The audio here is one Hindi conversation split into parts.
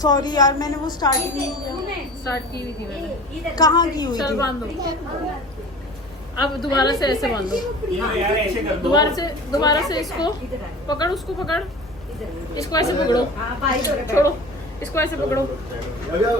सॉरी यार, मैंने वो स्टार्ट नहीं किया। स्टार्ट की हुई थी मैंने। कहाँ की हुई चल थी? बांध दो। अब दोबारा से ऐसे बांध दो। यार ऐसे कर दो। दोबारा से इसको पकड़, उसको पकड़, इसको ऐसे पकड़ो, छोड़ो, इसको ऐसे पकड़ो,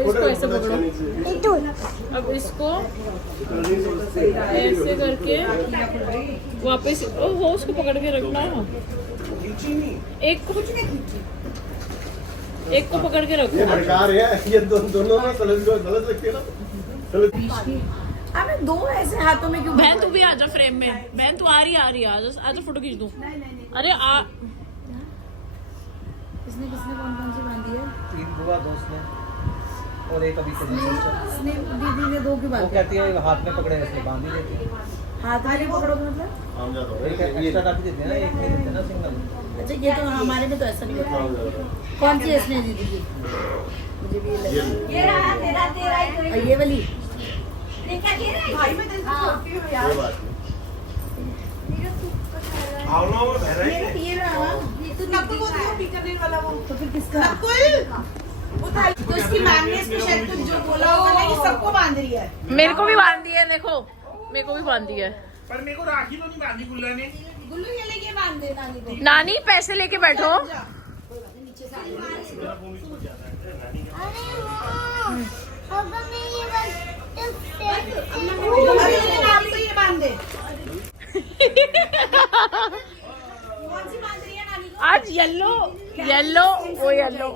इसको ऐसे पकड़ो। अब इसको ऐसे करके वापस हो, उसको पकड़ के रखना। एक को पकड़ के रखो। ये भड़का रहे हैं, ये दोनों में गलत लगती है ना। अबे दो ऐसे हाथों में क्यों? बहन तू भी आजा फ्रेम में। बहन तू आ रही आजा फोटो खींच दूं। अरे आ किसने कौन सी बांधी है? 3 बुआ दोस्त ने और एक अभी से इसने दीदी ने 2 की वो बांधी। कहती है हाथ में पकड़े इसलिए बांध ही देती है। हाथ में नहीं पकड़ोगे मतलब? आम जाता एक एक्स्ट्रा काट देते हैं ना, एक नहीं देते ना सिंगल। अच्छा, ये तो हमारे में तो ऐसा नहीं होता। कौन सी है इसने दीदी की? मुझे भी ये रहा तेरा ये वाली। भाई मैं तेरे से छोटी हूँ यार। भावनाओं में बह रही है। ये रहा। ये तो नकुल बोलती है बीकानेर वाला वो। तो फिर किसका? नकुल। तो इसकी मैम ने इसको शायद कुछ जो बोला होगा ना कि सबको बांध रही है। मेरे को भी बांध दी है, देखो मेरे को भी बांध दी है। पर मेरे को राखी तो नहीं बांधी गुल्ला ने। गुल्लू ये लेके बांध दे नानी को। नानी पैसे लेके बैठो। आपको ये बांध दे। कौन सी बांध रही है नानी को? आज येलो वो येलो।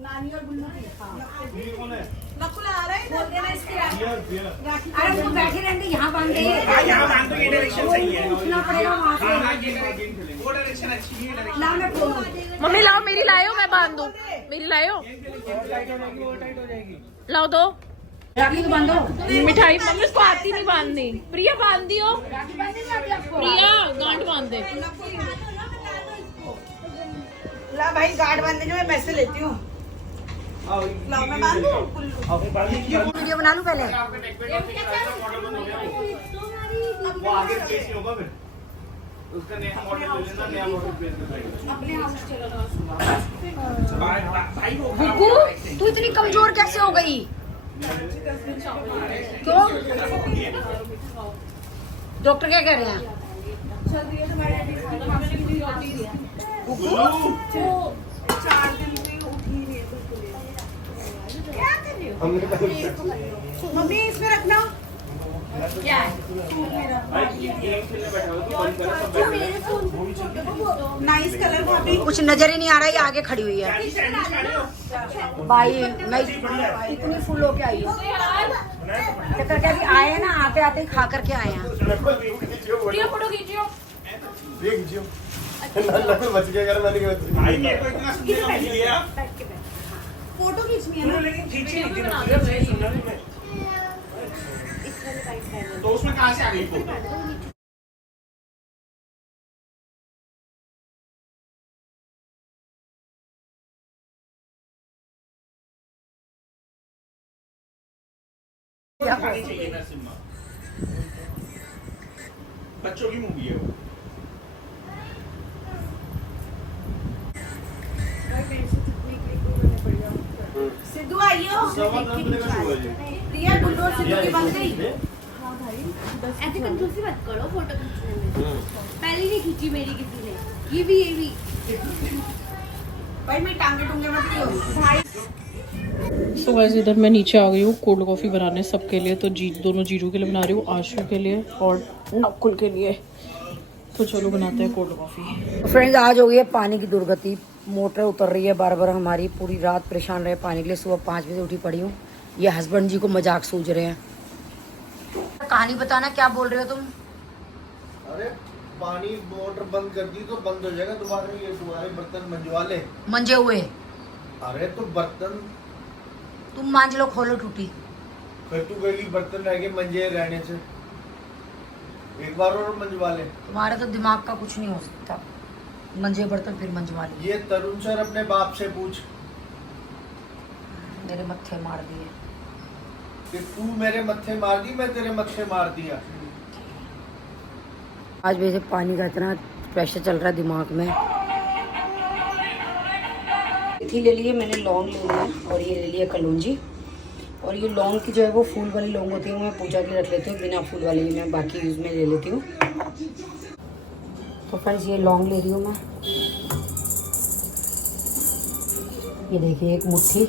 नानी और गुल्लू की। ये कौन है? नकुल आ रहा है, बोल देना इसके राखी। अरे वो बैठे रहेंगे यहाँ बांध दे। हाँ यहाँ बांध दो, ये डायरेक्शन सही है। उठना पड़ेगा वहाँ से। हाँ हाँ ये डायरेक्शन, वो डायरेक्शन अच्छी है, ये डायरेक्शन। ना मैं फोन मम्मी लाओ, मेरी लाओ, मैं बांध दूं। मेरी लाओ, लाओ दो राखी तो बांधो। मिठाई। मम्मी उसको आती नहीं बांधनी। प्रिया बांध दियो। प्रिया गांठ बांध दे। ला भाई, गार्ड बांधने जो मैं पैसे लेती हूँ। लाओ मैं बांध दूँ गुल्लू। वीडियो बना लूँ पहले। वो आगे प्लेस ही होगा फिर। उसका नया मॉडल ले लेना, नया मॉडल प्लेस में भाई वो गुग्गू तू इतनी कमजोर कैसे हो गई? क्यों? डॉक्टर क्या कह रहे हैं? मम्मी इसमें रखना। क्या है? नाइस कलर भाभी। कुछ नजर ही नहीं आ रहा है, ये आगे खड़ी हुई है। भाई मैं इतनी फुल होके आई हूँ। चक्कर क्या भी आए हैं ना, आते आते ही खा करके आए हैं। फोटो खींचियो। ये खींचियो। नकुल बच गया यार, मैंने क्या भाई मेरे को इतना सुनने को मिल गया। फोटो खींचनी है ना। लेकिन खींची नहीं थी, सुनना नहीं मैं। तो उसमें कहाँ से आ गई फोटो? नहीं चाहिए ना सिनेमा, बच्चों की मूवी है वो। सिद्धू आइयो। प्रिया गुल्लू और सिद्धू की बन गई। ऐसे कंजूसी मत करो फोटो खींचने में। पहले नहीं खींची मेरी किसी ने। ये भी भाई मैं टांगे टूंगे मत लियो। सो गाइस इधर मैं नीचे आ गई हूँ कोल्ड कॉफ़ी बनाने सबके लिए। तो दोनों जीजू के लिए बना रही हूँ, आशू के लिए और नकुल के लिए। तो चलो बनाते हैं कोल्ड कॉफ़ी। फ्रेंड्स आज हो गई है पानी की दुर्गति। मोटर उतर रही है बार बार हमारी। पूरी रात परेशान रहे पानी के लिए। सुबह 5 बजे उठी पड़ी हूँ। ये हस्बैंड जी को मजाक सूझ रहे हैं। कहानी बताना, क्या बोल रहे हो तुम? अरे पानी मोटर बंद कर दी तो बंद हो जाएगा दोबारा। ये तुम्हारे बर्तन मंजवा ले। मंजे हुए अरे तो बर्तन तुम मांझ लो, खोलो टूटी। फिर तू गई बर्तन रह गए मंजे रहने से, एक बार और मंजवा ले। तुम्हारे तो दिमाग का कुछ नहीं हो सकता। मंजे बर्तन फिर मंजवा ली। ये तरुण सर अपने बाप से पूछ मेरे मत्थे मार दिए कि तू मेरे मत्थे मार दी, मैं तेरे मत्थे मार दिया। आज वैसे पानी का इतना प्रेशर चल रहा है दिमाग में। मेथी ले ली है मैंने, लौंग ले लिया और ये ले लिया कलौंजी। और ये लौंग की जो है वो फूल वाली लौंग होती है, वो मैं पूजा के रख लेती हूँ, बिना फूल वाली मैं बाकी यूज़ में ले लेती हूँ। तो फ्रेंड्स ये लौंग ले रही हूँ मैं, ये देखिए 1 मुट्ठी।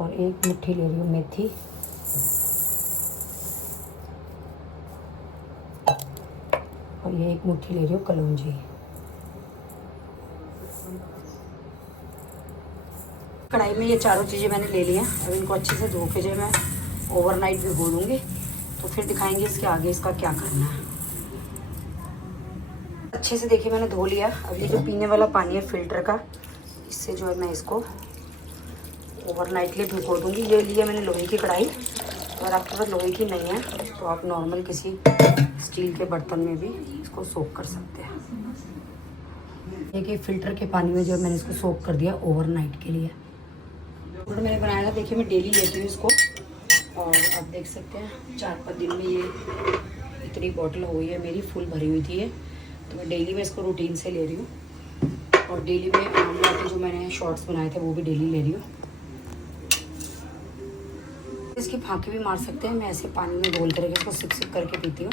और 1 मुट्ठी ले रही हूँ मेथी। और ये 1 मुट्ठी ले रही हूँ कलौंजी। कढ़ाई में ये चारों चीज़ें मैंने ले ली हैं। अब इनको अच्छे से धो के जो मैं ओवरनाइट भिगो दूँगी, तो फिर दिखाएंगे इसके आगे इसका क्या करना है। अच्छे से देखिए मैंने धो लिया। अब ये जो पीने वाला पानी है फिल्टर का, इससे जो है मैं इसको ओवरनाइट लिए भिगो दूँगी। ये लिए मैंने लोहे की कढ़ाई, अगर आपके पास लोहे की नहीं है तो आप नॉर्मल किसी स्टील के बर्तन में भी इसको सोक कर सकते हैं। देखिए फिल्टर के पानी में जो मैंने इसको सोक कर दिया ओवरनाइट के लिए। पाउडर मैंने बनाया था, देखिए मैं डेली लेती हूँ इसको, और आप देख सकते हैं 4-5 दिन में ये इतनी बॉटल हो गई है मेरी, फुल भरी हुई थी ये। तो मैं डेली में इसको रूटीन से ले रही हूँ। और डेली में आमला के जो मैंने शॉर्ट्स बनाए थे वो भी डेली ले रही हूँ। इसकी फाँके भी मार सकते हैं, मैं ऐसे पानी में घोल करके इसको सिप करके पीती हूँ।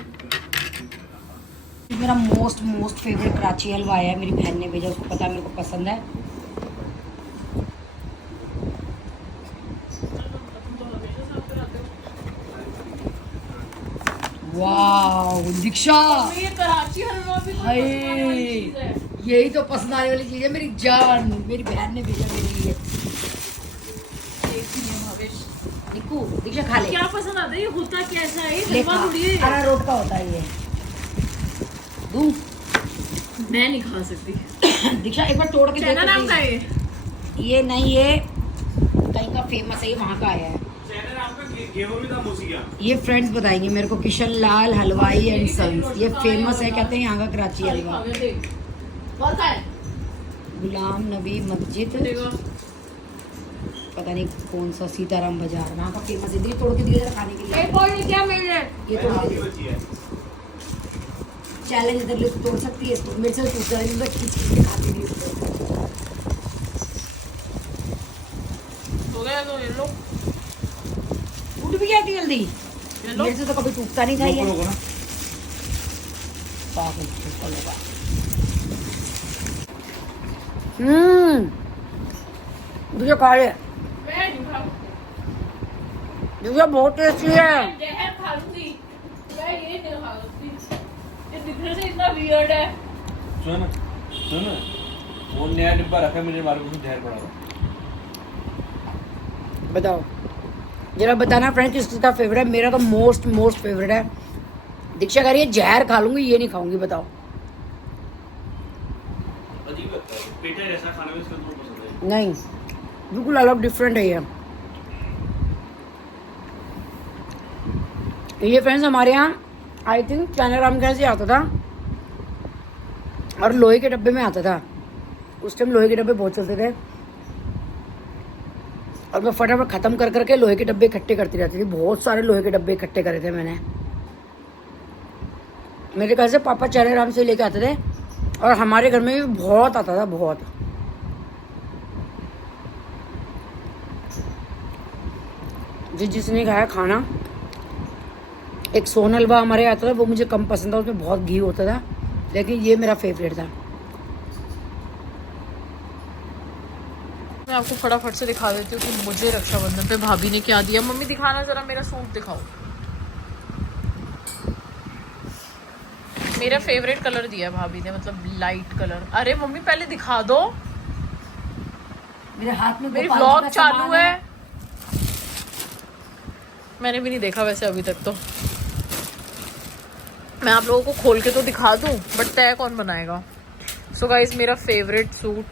मेरा मोस्ट फेवरेट कराची हलवा आया है, मेरी बहन ने भेजा, उसको पता है मेरे को पसंद है। वाह दीक्षा, ये कराची हलवा भी तो यही तो पसंद आने वाली चीज़ है मेरी जान, मेरी बहन ने भेजा मेरे लिए। निकू दीक्षा खा ले। क्या पसंद आता है? ये होता कैसा है? ये ले हलवा खा, थोड़ी है। अरारोट का होता है ये। दूं? मैं नहीं खा सकती। दीक्षा एक बार तोड़ के चाइना नाम का है ये नहीं, ये कहीं का फेमस है, ये वहाँ का आया है। गेहूं भी था मूसिया। ये फ्रेंड्स बताएंगे मेरे को, किशन लाल हलवाई एंड सन्स, ये फेमस है, कहते हैं यहाँ का कराची हलवा। गुलाम नबी मस्जिद, पता नहीं कौन सा, सीताराम बाजार, वहाँ का फेमस है। ये तोड़ के दिया जरा खाने के लिए। क्या मिल रहा है? ये तोड़ के दिया। चैलेंज इधर ले, तोड़ सकती है इसको, मेरे से पूछ रहा है, खींच के खाती है इसको। हो गया तो ये लो। टूट भी जाती जल्दी, मेरे से तो कभी टूटता नहीं था ये। मुझे खा ले, मैं नहीं खाऊं। मुझे बहुत टेस्टी है। मैं जहर खा लूंगी। मैं ये नहीं खा सकती। ये दिखने से इतना वियर्ड है। सुन वो नया डिब्बा रखा है, मेरे मारे को जहर पड़ा था। बताओ जरा बताना फ्रेंड्स किसका फेवरेट है। मेरा तो मोस्ट फेवरेट है। दीक्षा कह रही है जहर खा लूंगी, ये नहीं खाऊंगी। बताओ। अजीब लगता है, पेठा जैसा खाने में इसका तो पसंद है। नहीं बिल्कुल अलग डिफरेंट है ये फ्रेंड्स हमारे यहाँ आई थिंक चाइना राम के से आता था और लोहे के डब्बे में आता था। उस टाइम लोहे के डब्बे बहुत चलते थे और मैं फटाफट ख़त्म कर करके लोहे के डब्बे इकट्ठे करती रहती थी। बहुत सारे लोहे के डब्बे इकट्ठे करे थे मैंने। मेरे घर से पापा चाइना राम से लेके आते थे और हमारे घर में भी बहुत आता था, बहुत। जिसने खाया खाना। एक सोन हलवा हमारे आता था, वो मुझे कम पसंद था, उसमें बहुत घी होता था, लेकिन ये मेरा फेवरेट था। मैं आपको फटाफट से दिखा देती हूँ कि मुझे रक्षाबंधन पे भाभी ने क्या दिया। मम्मी दिखाना जरा, मेरा सूट दिखाओ। मेरा फेवरेट कलर दिया भाभी ने, मतलब लाइट कलर। अरे मम्मी पहले दिखा दो, मेरे हाथ में मेरी गोपाल व्लॉग का चालू सामान है। मैंने भी नहीं देखा वैसे अभी तक। तो मैं आप लोगों को खोल के तो दिखा दूं, बट तय कौन बनाएगा। सो गाइस मेरा फेवरेट सूट।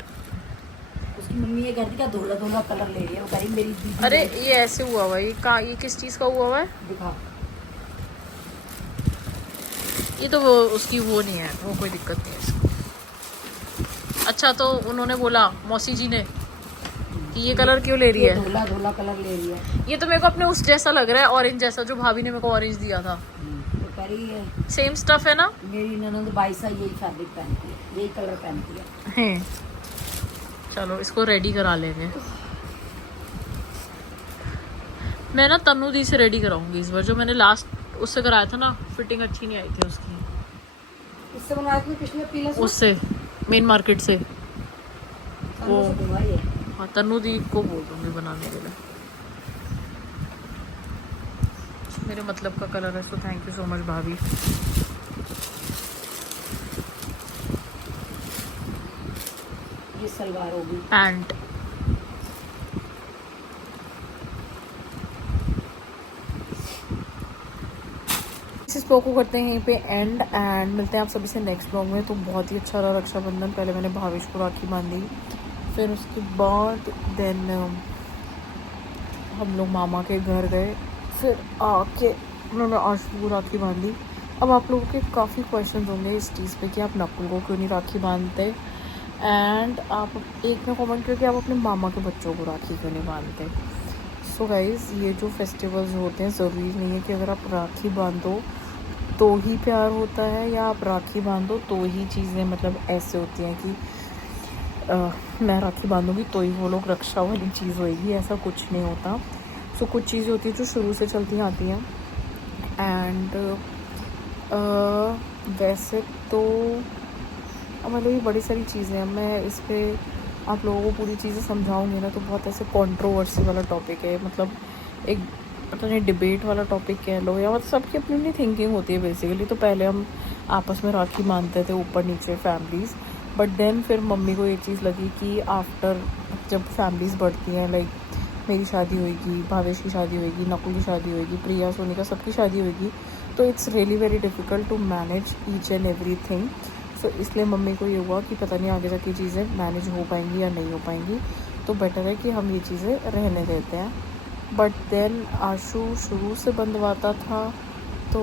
उसकी मम्मी ये कहती क्या धोला धोला कलर ले रही है, वो कह रही मेरी दीदी। अरे ये ऐसे हुआ हुआ है, ये किस चीज का हुआ हुआ है? दिखा। ये तो वो उसकी वो नहीं है, वो कोई दिक्कत नहीं है इसको। अच्छा तो उन्होंने बोला, मौसी जी ने कि ये कलर क्यों ले रही है। धोला धोला कलर ले रही है। ये तो मेरे को अपने उस जैसा लग रहा है, ऑरेंज जैसा, जो भाभी ने मेरे को ऑरेंज दिया था। तो करी है। सेम स्टफ है ना। मेरी ननद 22 यही फैब्रिक पहनती है, यही कलर पहनती है। हैं, चलो इसको रेडी करा लेंगे। मैं ना तनु दी से रेडी कराऊंगी इस बार। जो मैंने लास्ट उससे कराया था ना, फिटिंग अच्छी नहीं आई थी उसकी। इससे बनवाया था पिछले पीला सूट? उससे मेन मार्केट से। तनु से बनवाई है। हाँ, तनु दी को बोल दूंगी बनाने के लिए। मेरे मतलब का कलर है, so thank you so much भाभी। ये सलवार होगी। पैंट। इस ब्लॉग को करते हैं यहीं पे एंड मिलते हैं आप सभी से नेक्स्ट ब्लॉग में। तो बहुत ही अच्छा रहा रक्षाबंधन। पहले मैंने भावेश को राखी बांधी, फिर उसके बाद देन हम लोग मामा के घर गए, फिर आके उन्होंने आशु को राखी बांधी। अब आप लोगों के काफ़ी क्वेश्चन होंगे इस चीज़ पे कि आप नकुल को क्यों नहीं राखी बांधते, एंड आप एक में कमेंट करके आप अपने मामा के बच्चों को राखी क्यों नहीं बांधते। सो गाइज़, ये जो फेस्टिवल्स होते हैं ज़रूरी नहीं है कि अगर आप राखी बांधो तो ही प्यार होता है, या आप राखी बांधो तो ही चीज़ें मतलब ऐसे होती हैं कि मैं राखी बांधूंगी तो ही वो लोग रक्षा वाली चीज़ होएगी, ऐसा कुछ नहीं होता। सो कुछ चीज़ें होती हैं जो शुरू से चलती आती हैं। एंड वैसे तो मतलब ये बड़ी सारी चीज़ें हैं। मैं इस पर आप लोगों को पूरी चीज़ें समझाऊंगी ना तो बहुत ऐसे कंट्रोवर्सी वाला टॉपिक है, मतलब एक पता नहीं डिबेट वाला टॉपिक कह लो, या मतलब सबकी अपनी अपनी थिंकिंग होती है बेसिकली। तो पहले हम आपस में राखी बांधते थे ऊपर नीचे फैमिलीज़, बट देन फिर मम्मी को ये चीज़ लगी कि आफ्टर जब फैमिलीज़ बढ़ती हैं, लाइक मेरी शादी होएगी, भावेश की शादी होएगी, नकुल की शादी होएगी, प्रिया सोनिका सबकी शादी होएगी, तो it's really very difficult to manage each and every thing. So इसलिए मम्मी को ये हुआ कि पता नहीं आगे जाके चीज़ें मैनेज हो पाएंगी या नहीं हो पाएंगी, तो बेटर है कि हम ये चीज़ें रहने देते हैं। बट देन आशु शुरू से बंधवाता था, तो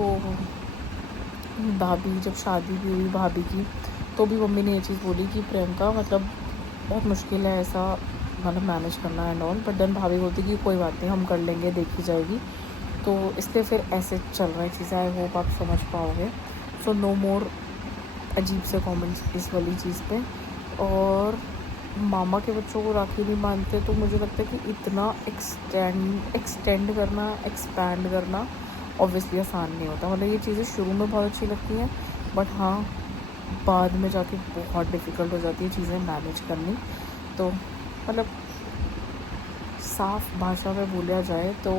भाभी जब शादी भी हुई भाभी की, तो भी मम्मी ने ये चीज़ बोली कि प्रियंका मतलब बहुत मुश्किल है ऐसा मतलब मैनेज करना एंड ऑल। बट देन भाभी बोलती कि कोई बात नहीं, हम कर लेंगे, देखी जाएगी। तो इसलिए फिर ऐसे चल रहा है चीज़ें। आई होप आप समझ पाओगे। सो नो मोर अजीब से कमेंट्स इस वाली चीज़ पे। और मामा के बच्चों को राखी नहीं बांधते, तो मुझे लगता है कि इतना एक्सटेंड करना, एक्सपैंड करना ऑब्वियसली आसान नहीं होता। मतलब ये चीज़ें शुरू में बहुत अच्छी लगती हैं, बट हाँ बाद में जाके बहुत डिफ़िकल्ट हो जाती है चीज़ें मैनेज करनी। तो मतलब साफ भाषा में बोला जाए तो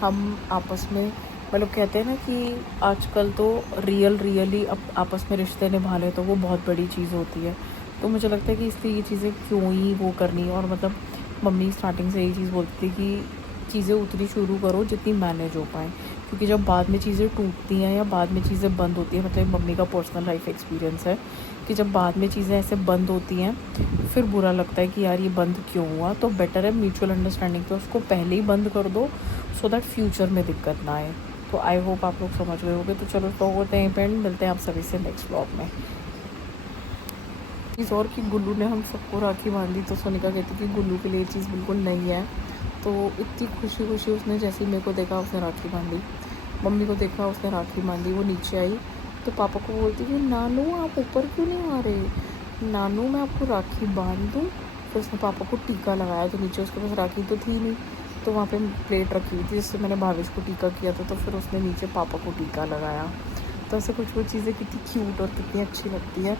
हम आपस में मतलब कहते हैं ना कि आजकल तो रियली आपस में रिश्ते निभाने तो वो बहुत बड़ी चीज़ होती है। तो मुझे लगता है कि इसलिए ये चीज़ें क्यों ही वो करनी। और मतलब मम्मी स्टार्टिंग से यही चीज़ बोलती थी कि चीज़ें उतनी शुरू करो जितनी मैनेज हो पाए, क्योंकि जब बाद में चीज़ें टूटती हैं या बाद में चीज़ें बंद होती हैं, मतलब मम्मी का पर्सनल लाइफ एक्सपीरियंस है कि जब बाद में चीज़ें ऐसे बंद होती हैं फिर बुरा लगता है कि यार ये बंद क्यों हुआ। तो बेटर है म्यूचुअल अंडरस्टैंडिंग तो उसको पहले ही बंद कर दो, सो दैट फ्यूचर में दिक्कत ना आए। तो आई होप आप लोग समझ गए होंगे। तो चलो तो होते हैं पेंट, मिलते हैं आप सभी से नेक्स्ट ब्लॉग में। चीज़ और कि गुल्लू ने हम सबको राखी बांधी, तो सोनिका कहती कि गुल्लू के लिए ये चीज़ बिल्कुल नहीं है। तो इतनी खुशी उसने जैसे ही मेरे को देखा उसने राखी बांधी, मम्मी को देखा उसने राखी बांधी, वो नीचे आई तो पापा को बोलती कि नानू आप ऊपर क्यों नहीं आ रहे, नानू मैं आपको राखी बांध दूँ। फिर उसने पापा को टीका लगाया, तो नीचे उसके पास राखी तो थी नहीं, तो वहाँ पे प्लेट रखी हुई थी जिससे मैंने भावेश को टीका किया था, तो फिर उसने नीचे पापा को टीका लगाया। तो ऐसे कुछ चीज़ें कितनी क्यूट और कितनी अच्छी लगती है।